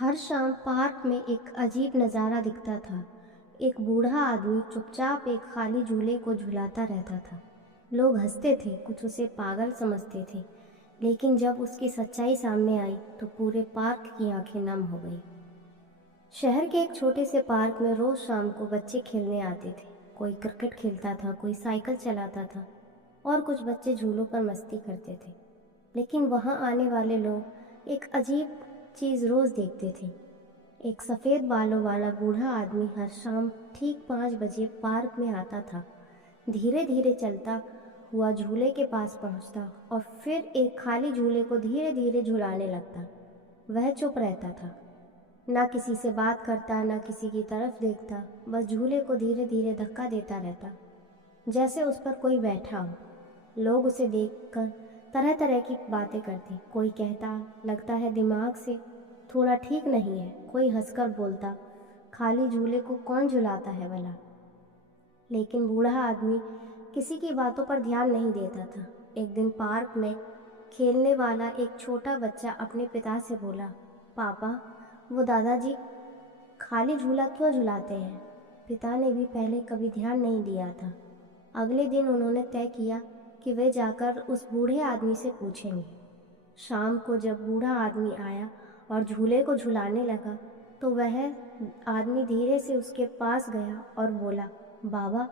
हर शाम पार्क में एक अजीब नज़ारा दिखता था। एक बूढ़ा आदमी चुपचाप एक खाली झूले को झुलाता रहता था। लोग हंसते थे, कुछ उसे पागल समझते थे, लेकिन जब उसकी सच्चाई सामने आई तो पूरे पार्क की आंखें नम हो गई। शहर के एक छोटे से पार्क में रोज शाम को बच्चे खेलने आते थे। कोई क्रिकेट खेलता था, कोई साइकिल चलाता था और कुछ बच्चे झूलों पर मस्ती करते थे। लेकिन वहाँ आने वाले लोग एक अजीब चीज़ रोज़ देखते थे। एक सफ़ेद बालों वाला बूढ़ा आदमी हर शाम ठीक 5 बजे पार्क में आता था। धीरे धीरे चलता हुआ झूले के पास पहुँचता और फिर एक खाली झूले को धीरे धीरे झुलाने लगता। वह चुप रहता था, ना किसी से बात करता, ना किसी की तरफ देखता, बस झूले को धीरे धीरे धक्का देता रहता, जैसे उस पर कोई बैठा हो। लोग उसे देखकर तरह तरह की बातें करते। कोई कहता, लगता है दिमाग से थोड़ा ठीक नहीं है। कोई हंसकर बोलता, खाली झूले को कौन झुलाता है भला। लेकिन बूढ़ा आदमी किसी की बातों पर ध्यान नहीं देता था। एक दिन पार्क में खेलने वाला एक छोटा बच्चा अपने पिता से बोला, पापा, वो दादाजी खाली झूला क्यों झुलाते हैं। पिता ने भी पहले कभी ध्यान नहीं दिया था। अगले दिन उन्होंने तय किया कि वे जाकर उस बूढ़े आदमी से पूछेंगे। शाम को जब बूढ़ा आदमी आया और झूले को झुलाने लगा तो वह आदमी धीरे से उसके पास गया और बोला, बाबा,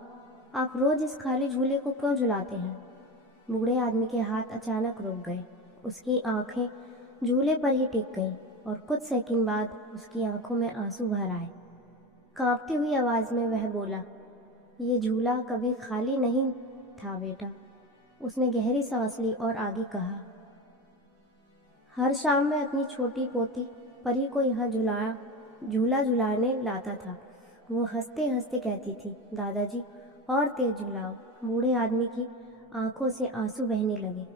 आप रोज इस खाली झूले को क्यों झुलाते हैं। बूढ़े आदमी के हाथ अचानक रुक गए। उसकी आंखें झूले पर ही टिक गईं और कुछ सेकंड बाद उसकी आंखों में आंसू भर आए। कांपती हुई आवाज़ में वह बोला, ये झूला कभी खाली नहीं था बेटा। उसने गहरी सांस ली और आगे कहा, हर शाम मैं अपनी छोटी पोती परी को यहाँ झूला झुलाने लाता था। वो हंसते हंसते कहती थी, दादाजी और तेज झुलाओ। बूढ़े आदमी की आंखों से आंसू बहने लगे।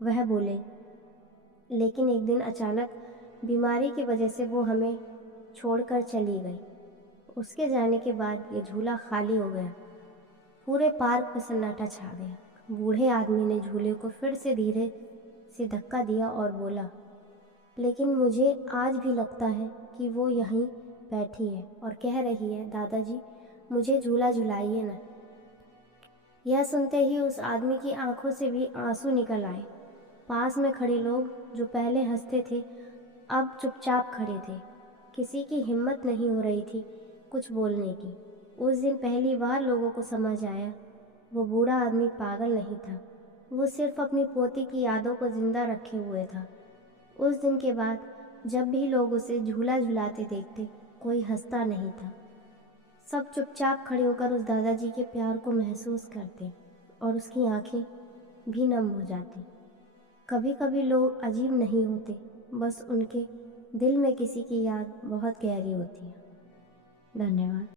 वह बोले, लेकिन एक दिन अचानक बीमारी की वजह से वो हमें छोड़कर चली गई। उसके जाने के बाद ये झूला खाली हो गया। पूरे पार्क में सन्नाटा छा गया। बूढ़े आदमी ने झूले को फिर से धीरे से धक्का दिया और बोला, लेकिन मुझे आज भी लगता है कि वो यहीं बैठी है और कह रही है, दादाजी मुझे झूला झुलाइए ना। यह सुनते ही उस आदमी की आंखों से भी आंसू निकल आए। पास में खड़े लोग जो पहले हंसते थे अब चुपचाप खड़े थे। किसी की हिम्मत नहीं हो रही थी कुछ बोलने की। उस दिन पहली बार लोगों को समझ आया, वो बूढ़ा आदमी पागल नहीं था। वो सिर्फ अपनी पोती की यादों को जिंदा रखे हुए था। उस दिन के बाद जब भी लोग उसे झूला झुलाते देखते, कोई हंसता नहीं था। सब चुपचाप खड़े होकर उस दादाजी के प्यार को महसूस करते और उसकी आंखें भी नम हो जाती। कभी कभी लोग अजीब नहीं होते, बस उनके दिल में किसी की याद बहुत गहरी होती है। धन्यवाद।